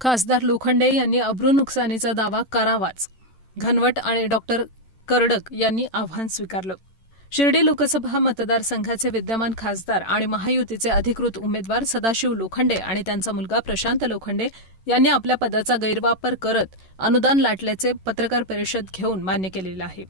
खासदार लोखंडे यांनी अब्रू नुकसानीचा दावा करावाच. घनवट आणि डॉक्टर कर्डक यांनी आव्हान स्वीकारलं. शिर्डी लोकसभा मतदारसंघाचे विद्यमान खासदार आणि महायुतीचे अधिकृत उमेदवार सदाशिव लोखंडे आणि त्यांचा मुलगा प्रशांत लोखंडे यांनी आपल्या पदाचा गैरवापर करत अनुदान लाटल्याचे पत्रकार परिषद घेऊन मान्य केलेलं आहे.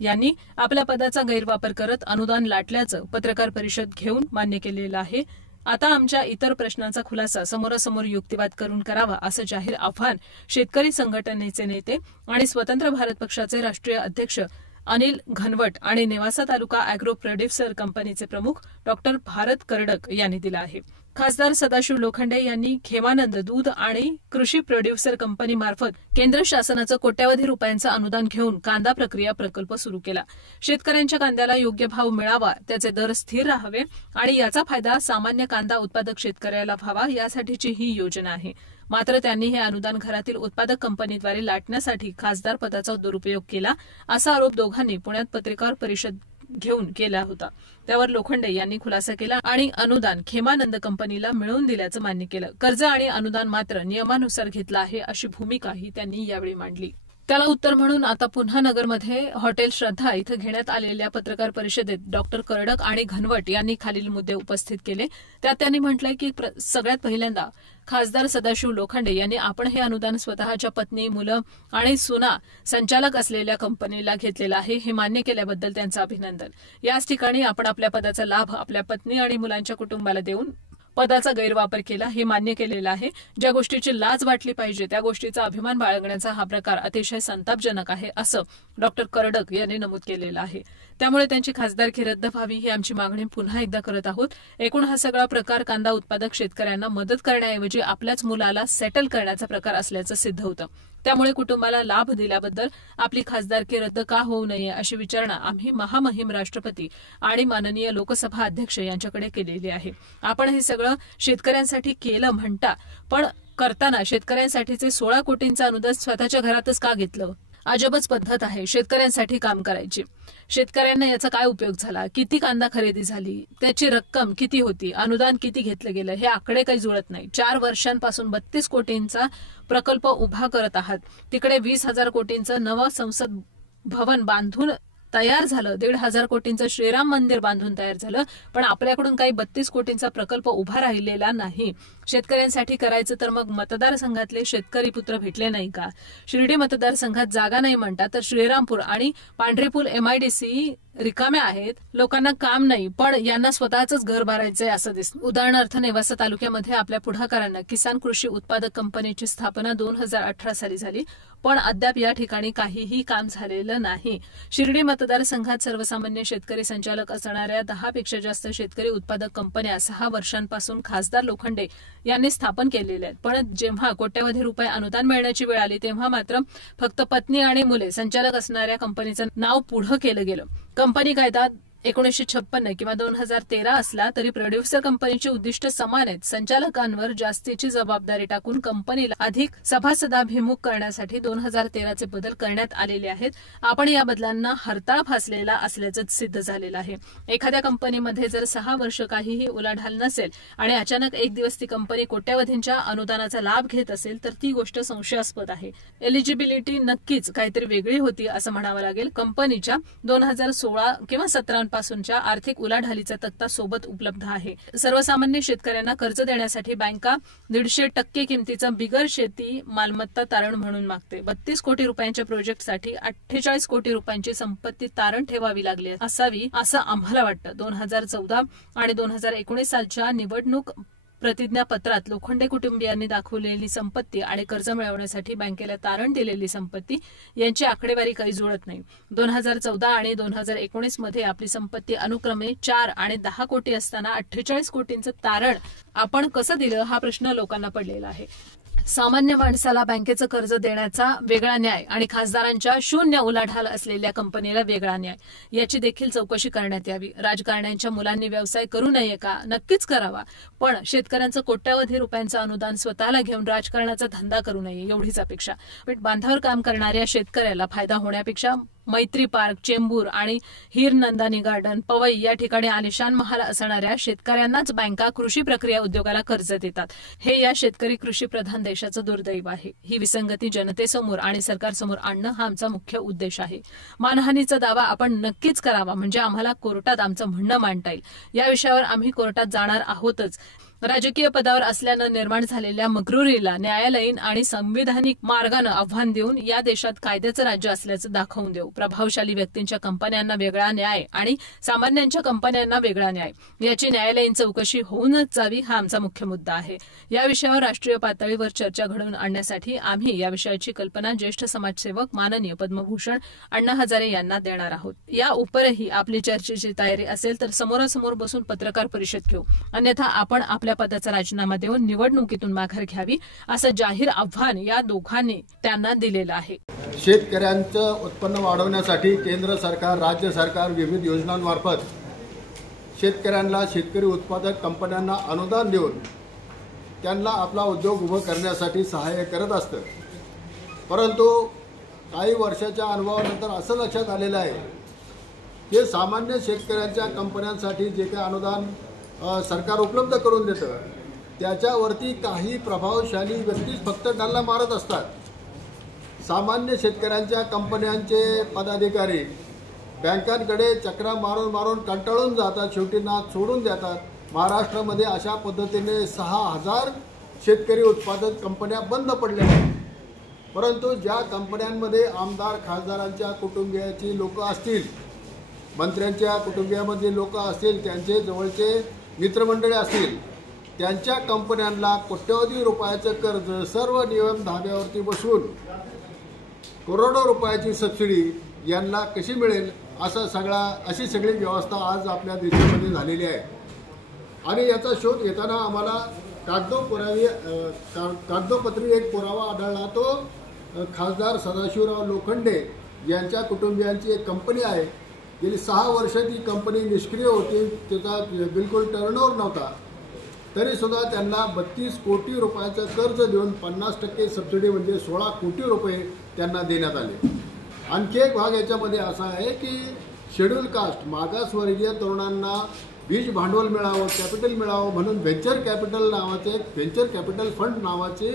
यांनी आपल्या पदाचा गैरवापर करत अनुदान लाटल्याचं पत्रकार परिषद घेऊन मान्य केलेलं आहे. आता आमच्या इतर प्रश्नांचा खुलासा समोरासमोर युक्तिवाद करून करावा असं जाहीर आव्हान शेतकरी संघटनेचे नेते आणि स्वतंत्र भारत पक्षाचे राष्ट्रीय अध्यक्ष अनिल घनवट आणि नेवासा तालुका अॅग्रो प्रोड्युसर कंपनीचे प्रमुख डॉक्टर भारत कर्डक यांनी दिला आहे. खासदार सदाशिव लोखंडे यांनी खेमानंद दूध आणि कृषी प्रोड्युसर कंपनीमार्फत केंद्र शासनाचं कोट्यवधी रुपयांचं अनुदान घेऊन कांदा प्रक्रिया प्रकल्प सुरू केला. शेतकऱ्यांच्या कांद्याला योग्य भाव मिळावा, त्याचे दर स्थिर राहावे आणि याचा फायदा सामान्य कांदा उत्पादक शेतकऱ्याला व्हावा यासाठीची ही योजना आहे. मात्र त्यांनी हे अनुदान घरातील उत्पादक कंपनीद्वारे लाटण्यासाठी खासदार पदाचा दुरुपयोग केला असा आरोप दोघांनी पुण्यात पत्रकार परिषद घेऊन केला होता. त्यावर लोखंडे यांनी खुलासा केला आणि अनुदान खेमानंद कंपनीला मिळवून दिल्याचं मान्य केलं. कर्ज आणि अनुदान मात्र नियमानुसार घेतलं आहे अशी भूमिकाही त्यांनी यावेळी मांडली. त्याला उत्तर म्हणून आता पुन्हा नगरमध्ये हॉटेल श्रद्धा इथं घेण्यात आलेल्या पत्रकार परिषदेत डॉक्टर कर्डक आणि घनवट यांनी खालील मुद्दे उपस्थित केले. त्यात त्यांनी म्हटलंय की सगळ्यात पहिल्यांदा खासदार सदाशिव लोखंडे यांनी आपण हे अनुदान स्वतःच्या पत्नी, मुलं आणि सुना संचालक असलेल्या कंपनीला घेतलेलं आहे हे मान्य केल्याबद्दल त्यांचं अभिनंदन. याच ठिकाणी आपण आपल्या पदाचा लाभ आपल्या पत्नी आणि मुलांच्या कुटुंबाला देऊन पदाचा गैरवापर केला हे मान्य केलेलं आहे. ज्या गोष्टीची लाज वाटली पाहिजे त्या गोष्टीचा अभिमान बाळगण्याचा हा प्रकार अतिशय संतापजनक आहे असं डॉक्टर कर्डक यांनी नमूद केलेलं आहे. त्यामुळे त्यांची खासदारकी रद्द व्हावी ही आमची मागणी पुन्हा एकदा करत आहोत. एकूण हा सगळा प्रकार कांदा उत्पादक शेतकऱ्यांना मदत करण्याऐवजी आपल्याच मुलाला सेटल करण्याचा प्रकार असल्याचं सिद्ध होतं. त्यामुळे कुटुंबाला लाभ दिल्याबद्दल आपली खासदारकी रद्द का होऊ नये अशी विचारणा आम्ही महामहिम राष्ट्रपती आणि माननीय लोकसभा अध्यक्ष यांच्याकडे केलेली आहे. आपण हे सगळं शेतकऱ्यांसाठी केलं म्हणता, पण करताना शेतकऱ्यांसाठीचे 16 कोटींचं अनुदान स्वतःच्या घरातच का घेतलं? अजबच पद्धत आहे शेतकऱ्यांसाठी काम करायची. शेतकऱ्यांना याचा काय उपयोग झाला? किती कांदा खरेदी झाली? त्याची रक्कम किती होती? अनुदान किती घेतलं गेलं? हे आकडे काही जुळत नाही. 4 वर्षांपासून 32 कोटींचा प्रकल्प उभा करत आहात. तिकडे 20,000 कोटींचं नवं संसद भवन बांधून तयार झालं, 1,500 कोटींचं श्रीराम मंदिर बांधून तयार झालं, पण आपल्याकडून काही 32 कोटींचा प्रकल्प उभा राहिलेला नाही. शेतकऱ्यांसाठी करायचं तर मग मतदारसंघातले शेतकरी पुत्र भेटले नाही का? शिर्डी मतदारसंघात जागा नाही म्हणतात तर श्रीरामपूर आणि पांढरेपूल MIDC रिकाम्या आहेत. लोकांना काम नाही, पण यांना स्वतःच घर भरायचंय असं दिसतं. उदाहरणार्थ नेवासा तालुक्यामध्ये आपल्या पुढाकारांना किसान कृषी उत्पादक कंपनीची स्थापना 2018 साली झाली, पण अद्याप या ठिकाणी काहीही काम झालेलं नाही. शिर्डी मतदारसंघात सर्वसामान्य शेतकरी संचालक असणाऱ्या 10 पेक्षा जास्त शेतकरी उत्पादक कंपन्या 6 वर्षांपासून खासदार लोखंडे यांनी स्थापन केलेल्या आहेत. पण जेव्हा कोट्यवधी रुपये अनुदान मिळण्याची वेळ आली तेव्हा मात्र फक्त पत्नी आणि मुले संचालक असणाऱ्या कंपनीचं नाव पुढं केलं गेलं. कंपनी कायदा 1956 किंवा 2013 असला तरी प्रोड्युसर कंपनीची उद्दिष्ट समान आहेत. संचालकांवर जास्तीची जबाबदारी टाकून कंपनीला अधिक सभासदाभिमुख करण्यासाठी 2013चे बदल करण्यात आलेले आहेत. आपण या बदलांना हरताळ फासलेला असल्याचं सिद्ध झालेलं आहे. एखाद्या कंपनीमध्ये जर 6 वर्ष काहीही उलाढाल नसेल आणि अचानक एक दिवस ती कंपनी कोट्यवधींच्या अनुदानाचा लाभ घेत असेल तर ती गोष्ट संशयास्पद आहे. एलिजिबिलिटी नक्कीच काहीतरी वेगळी होती असं म्हणावं लागेल. कंपनीच्या 2016 किंवा 17 पासूनच्या आर्थिक उलाढालीचा तक्ता सोबत उपलब्ध आहे. सर्वसामान्य शेतकऱ्यांना कर्ज देण्यासाठी बँका 150% किमतीचं बिगर शेती मालमत्ता तारण म्हणून मागते. 32 कोटी रुपयांच्या प्रोजेक्टसाठी 48 कोटी रुपयांची संपत्ती तारण ठेवावी लागली असावी असं आम्हाला वाटतं. 2014 आणि 2019 सालच्या निवडणूक प्रतिज्ञापत्रात लोखंडे कुटुंबियांनी दाखवलेली संपत्ती आणि कर्ज मिळवण्यासाठी बँकेला तारण दिलेली संपत्ती यांची आकडेवारी काही जुळत नाही. 2014 आणि 2019 मध्ये आपली संपत्ती अनुक्रमे 4 आणि 10 कोटी असताना 48 कोटींचं तारण आपण कसं दिलं हा प्रश्न लोकांना पडलेला आहे. सामान्य माणसाला बँकेचं कर्ज देण्याचा वेगळा न्याय आणि खासदारांच्या शून्य उलाढाल असलेल्या कंपनीला वेगळा न्याय याची देखील चौकशी करण्यात यावी. राजकारण्यांच्या मुलांनी व्यवसाय करू नये का? नक्कीच करावा, पण शेतकऱ्यांचं कोट्यवधी रुपयांचं अनुदान स्वतःला घेऊन राजकारणाचा धंदा करू नये एवढीच अपेक्षा. पण बांधावर काम करणाऱ्या शेतकऱ्याला फायदा होण्यापेक्षा मैत्री पार्क, चेंबूर आणि हिरनंदानी गार्डन, पवई या ठिकाणी आलिशान महाल असणाऱ्या शेतकऱ्यांनाच बँका कृषी प्रक्रिया उद्योगाला कर्ज देतात. हे या शेतकरी कृषी प्रधान देशाचं दुर्दैव आहे. ही विसंगती जनतेसमोर आणि सरकारसमोर आणणं हा आमचा मुख्य उद्देश आहे. मानहानीचा दावा आपण नक्कीच करावा, म्हणजे आम्हाला कोर्टात आमचं म्हणणं मांडता येईल. या विषयावर आम्ही कोर्टात जाणार आहोतच. राजकीय पदावर असल्यानं निर्माण झालेल्या मक्रुरीला न्यायालयीन आणि संविधानिक मार्गानं आव्हान देऊन या देशात कायद्याचं राज्य असल्याचं दाखवून देऊ. प्रभावशाली व्यक्तींच्या कंपन्यांना वेगळा न्याय आणि सामान्यांच्या कंपन्यांना वेगळा न्याय याची न्यायालयीन चौकशी होऊनच जावी, हा आमचा मुख्य मुद्दा आहे. या विषयावर राष्ट्रीय पातळीवर चर्चा घडवून आणण्यासाठी आम्ही या विषयाची कल्पना ज्येष्ठ समाजसेवक माननीय पद्मभूषण अण्णा हजारे यांना देणार आहोत. या उपरही आपली चर्चेची तयारी असेल तर समोरासमोर बसून पत्रकार परिषद घेऊ, अन्यथा आपण आपल्या पदाचा राजीनामा देऊन निवडणुकीतून माघार घ्यावी, असं जाहीर आव्हान या दोघांनी त्यांना दिलेलं आहे. शेतकऱ्यांचं उत्पन्न वाढवण्यासाठी केंद्र सरकार, राज्य सरकार विविध योजनांमार्फत शेतकऱ्यांना, शेतकरी उत्पादक कंपन्यांना अनुदान देऊन त्यांना आपला उद्योग उभं करण्यासाठी सहाय्य करत असतं. परंतु काही वर्षाच्या अनुभवानंतर असं लक्षात आलेलं आहे की सामान्य शेतकऱ्यांच्या कंपन्यांसाठी जे काही अनुदान सरकार उपलब्ध करून देतं त्याच्यावरती काही प्रभावशाली व्यक्तीच फक्त डल्ला मारत असतात. सामान्य शेतकऱ्यांच्या कंपन्यांचे पदाधिकारी बँकांकडे चक्रा मारून मारून कंटाळून जातात, शेवटी नाद सोडून देतात. महाराष्ट्रामध्ये अशा पद्धतीने 6,000 शेतकरी उत्पादक कंपन्या बंद पडल्या आहेत. परंतु ज्या कंपन्यांमध्ये आमदार खासदारांच्या कुटुंबियाची लोक असतील, मंत्र्यांच्या कुटुंबियामध्ये लोक असतील, त्यांचे जवळचे मित्रमंडळी असतील, त्यांच्या कंपन्यांना कोट्यवधी रुपयाचं कर्ज सर्व नियम धाब्यावरती बसवून करोडो रुपयाची सबसिडी यांना कशी मिळेल अशी सगळी व्यवस्था आज आपल्या देशामध्ये झालेली आहे. आणि याचा शोध घेताना आम्हाला कागदोपत्री एक पुरावा आढळला. तो खासदार सदाशिवराव लोखंडे यांच्या कुटुंबियांची एक कंपनी आहे. गेली 6 वर्ष ती कंपनी निष्क्रिय होती, त्याचा बिलकुल टर्नओव्हर नव्हता. तरीसुद्धा त्यांना 32 कोटी रुपयाचं कर्ज देऊन 50% सबसिडी म्हणजे 16 कोटी रुपये त्यांना देण्यात आले. आणखी एक भाग याच्यामध्ये असा आहे की शेड्यूल कास्ट मागासवर्गीय तरुणांना बीज भांडवल मिळावं, कॅपिटल मिळावं म्हणून व्हेंचर कॅपिटल फंड नावाचे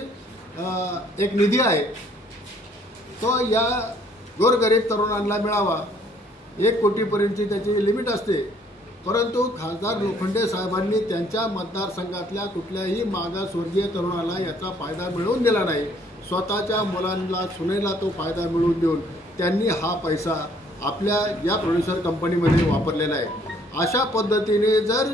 एक निधी आहे. तो या गोरगरीब तरुणांना मिळावा. 1 कोटीपर्यंतची त्याची लिमिट असते. परंतु खासदार लोखंडे साहेबांनी त्यांच्या मतदारसंघातल्या कुठल्याही मागासवर्गीय तरुणाला याचा फायदा मिळवून दिला नाही. स्वतःच्या मुलांना, सुनेला तो फायदा मिळवून देऊन त्यांनी हा पैसा आपल्या या प्रोड्युसर कंपनीमध्ये वापरलेला आहे. अशा पद्धतीने जर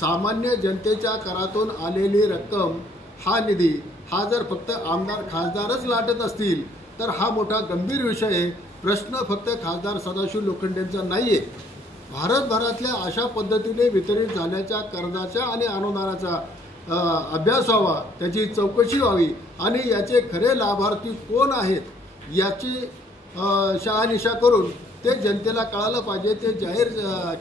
सामान्य जनतेच्या करातून आलेली रक्कम, हा निधी, हा जर फक्त आमदार खासदारच लाटत असतील तर हा मोठा गंभीर विषय आहे. प्रश्न फक्त खासदार सदाशिव लोखंडेंचा नाही आहे. भारतभरातल्या अशा पद्धतीने वितरित झाल्याच्या कर्जाच्या आणि अनुदानाचा अभ्यास व्हावा, त्याची चौकशी व्हावी आणि याचे खरे लाभार्थी कोण आहेत याची शहानिशा करून ते जनतेला कळालं पाहिजे, ते जाहीर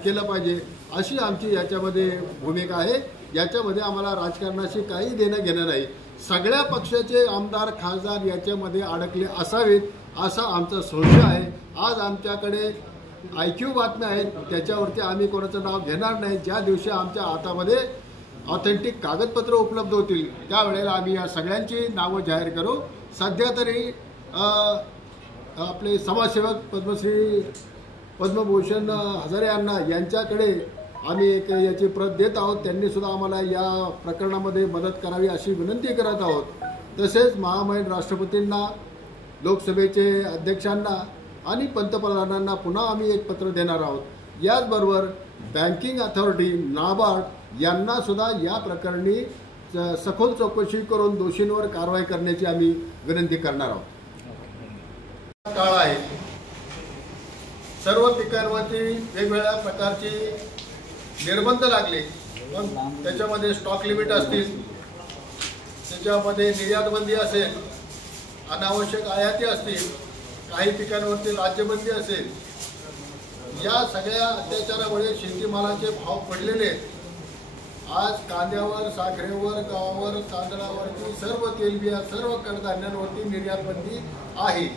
केलं पाहिजे, अशी आमची याच्यामध्ये भूमिका आहे. याच्यामध्ये आम्हाला राजकारणाशी काही देणं घेणं नाही. सगळ्या पक्षाचे आमदार, खासदार याच्यामध्ये अडकले असावेत असा आमचा संशय आहे. आज आमच्याकडे IQ बातम्या आहेत, त्याच्यावरती आम्ही कोणाचं नाव घेणार नाही. ज्या दिवशी आमच्या हातामध्ये ऑथेंटिक कागदपत्र उपलब्ध होतील त्यावेळेला आम्ही या सगळ्यांची नावं जाहीर करू. सध्या तरी आपले समाजसेवक पद्मश्री पद्मभूषण हजारे अण्णा यांच्याकडे आम्ही एक याची प्रत देत आहोत. त्यांनी सुद्धा आम्हाला या प्रकरणामध्ये मदत करावी अशी विनंती करत आहोत. तसेच महामहिम राष्ट्रपतींना, लोकसभेचे अध्यक्षांना आणि पंतप्रधानांना पुन्हा आम्ही एक पत्र देणार आहोत. याचबरोबर बँकिंग अथॉरिटी, नाबार्ड यांना सुद्धा या प्रकरणी सखोल चौकशी करून दोषींवर कारवाई करण्याची आम्ही विनंती करणार आहोत. काळ आहे, सर्व पिकांवरती वेगवेगळ्या प्रकारची निर्बंध लागले. पण त्याच्यामध्ये स्टॉक लिमिट असतील, त्याच्यामध्ये निर्यातबंदी असेल, अनावश्यक आयाती असतील, काही पिकांवरती राज्यबंदी असेल. या सगळ्या अत्याचारामुळे शेतीमालाचे भाव पडलेले आहेत. आज कांद्यावर, साखरेवर, गव्हावर, तांदळावरती, सर्व तेलबिया, सर्व कडधान्यांवरती निर्यातबंदी आहे.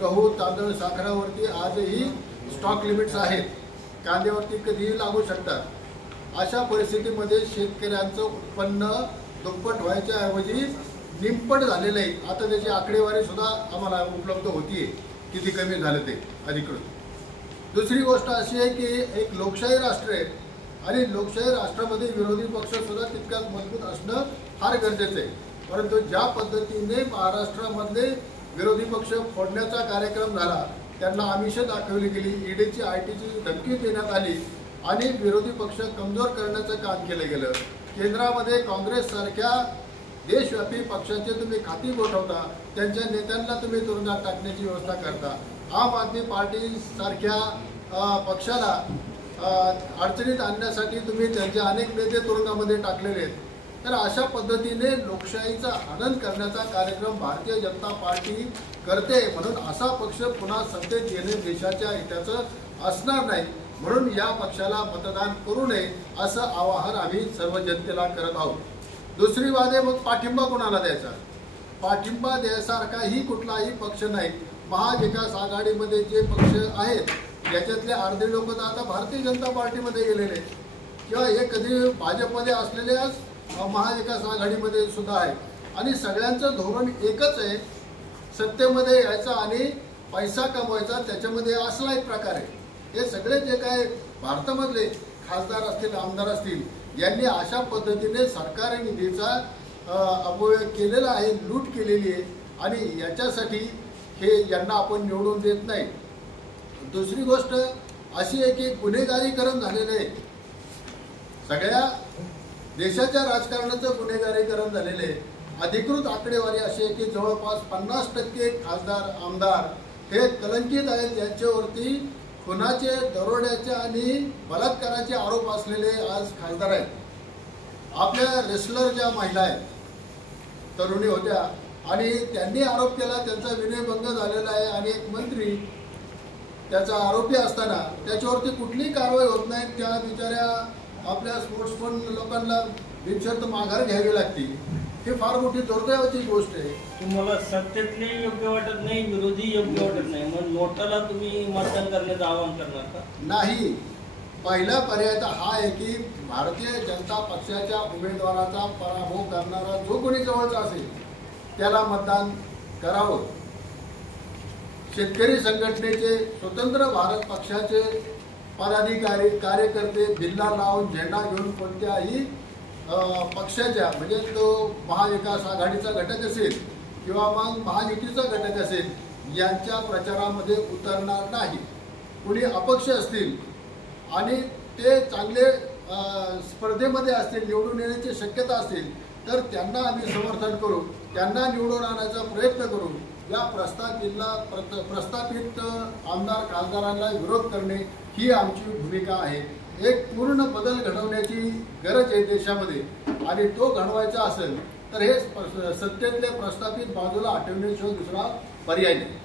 गहू, तांदूळ, साखरावरती आजही स्टॉक लिमिट्स आहेत. कांद्यावरती कधीही लागू शकतात. अशा परिस्थितीमध्ये शेतकऱ्यांचं उत्पन्न दुप्पट व्हायच्या ऐवजी निमपट झालेलं आहे. आता त्याची आकडेवारी सुद्धा आम्हाला उपलब्ध होतीये, किती कमी झालं ते अधिकृत. दुसरी गोष्ट अशी आहे की एक लोकशाही राष्ट्र आहे आणि लोकशाही राष्ट्रामध्ये विरोधी पक्ष सुद्धा तितकाच मजबूत असणं फार गरजेचं आहे. परंतु ज्या पद्धतीने महाराष्ट्रामधले विरोधी पक्ष फोडण्याचा कार्यक्रम झाला, त्यांना आमिष दाखवली गेली, ईडीची आयटीची धमकी देण्यात आली आणि विरोधी पक्ष कमजोर करण्याचं काम केलं गेलं. केंद्रामध्ये काँग्रेस सारख्या देशव्यापी पक्षाचे तुम्ही खाती गोठवता, त्यांच्या नेत्यांना तुम्ही तुरुंगात टाकण्याची व्यवस्था करता. आम आदमी पार्टी सारख्या पक्षाला अडचणीत आणण्यासाठी तुम्ही त्यांचे अनेक नेते तुरुंगामध्ये टाकलेले आहेत. तर अशा पद्धतीने लोकशाहीचा हनन करण्याचा कार्यक्रम भारतीय जनता पार्टी करते. म्हणून असा पक्ष पुन्हा सत्तेत येणे देशाच्या हिताचं असणार नाही. म्हणून या पक्षाला मतदान करू नये असं आवाहन आम्ही सर्व जनतेला करत आहोत. दुसरी बात आहे, मग पाठिंबा कोणाला द्यायचा? पाठिंबा द्यायसारखाही कुठलाही पक्ष नाही. महाविकास आघाडीमध्ये जे पक्ष आहेत त्याच्यातले अर्धे लोक तर आता भारतीय जनता पार्टीमध्ये गेलेले किंवा हे कधी भाजपमध्ये असलेले आज महाविकास आघाडीमध्ये सुद्धा आहे. आणि सगळ्यांचं धोरण एकच आहे, सत्तेमध्ये यायचं आणि पैसा कमवायचा. त्याच्यामध्ये असला एक प्रकार आहे. हे सगळे जे काय भारतामधले खासदार असतील, आमदार असतील, यांनी अशा पद्धतीने सरकारी निधीचा अपव्यय केलेला आहे, लूट केलेली आहे आणि याच्यासाठी हे यांना आपण निवडून देत नाही. दुसरी गोष्ट अशी आहे की गुन्हेगारीकरण झालेलं आहे. सगळ्या देशाच्या राजकारणाचं गुन्हेगारीकरण झालेलं आहे. अधिकृत आकडेवारी अशी आहे की जवळपास 50% खासदार, आमदार हे कलंकित आहेत. यांच्यावरती खुनाचे, दरोड्याचे आणि बलात्काराचे आरोप असलेले आज खासदार आहेत. आपल्या रेसलर ज्या महिला आहेत, तरुणी होत्या आणि त्यांनी आरोप केला, त्यांचा विनयभंग झालेला आहे आणि एक मंत्री त्याचा आरोपी असताना त्याच्यावरती कुठलीही कारवाई होत नाही. त्या बिचाऱ्या आपल्या स्पोर्ट्समन लोकांना बिनशर्त माघार घ्यावी लागते. ही फार मोठी दुर्दैवाची गोष्ट आहे. तुम्हाला सत्तेतले योग्य वाटत नाही, विरोधी योग्य वाटत नाही, मग नोटाला तुम्ही मतदान करण्याचं आवाहन करणार का? नाही. पहिला पर्याय तर हा आहे की भारतीय जनता पक्षाच्या उमेदवाराचा पराभव करणारा जो कोणी जवळचा असेल त्याला मतदान करावं. शेतकरी संघटनेचे, स्वतंत्र भारत पक्षाचे पदाधिकारी, कार्यकर्ते बिल्ला लावून, झेंडा घेऊन कोणत्याही पक्षाच्या, म्हणजे तो महाविकास आघाडीचा घटक असेल किंवा मग महायुतीचा घटक असेल, यांच्या प्रचारामध्ये उतरणार नाही. कुणी अपक्ष असतील आणि ते चांगले स्पर्धेमध्ये असतील, निवडून येण्याची शक्यता असतील, तर त्यांना आम्ही समर्थन करू, त्यांना निवडून आणायचा प्रयत्न करू. या प्रस्थापित आमदार, खासदारांना विरोध करणे ही आमची भूमिका आहे. एक पूर्ण बदल घडवण्याची गरज आहे देशामध्ये आणि तो घडवायचा असेल तर हे सत्तेतले प्रस्थापित बाजूला हटवण्याशिवाय दुसरा पर्याय नाही.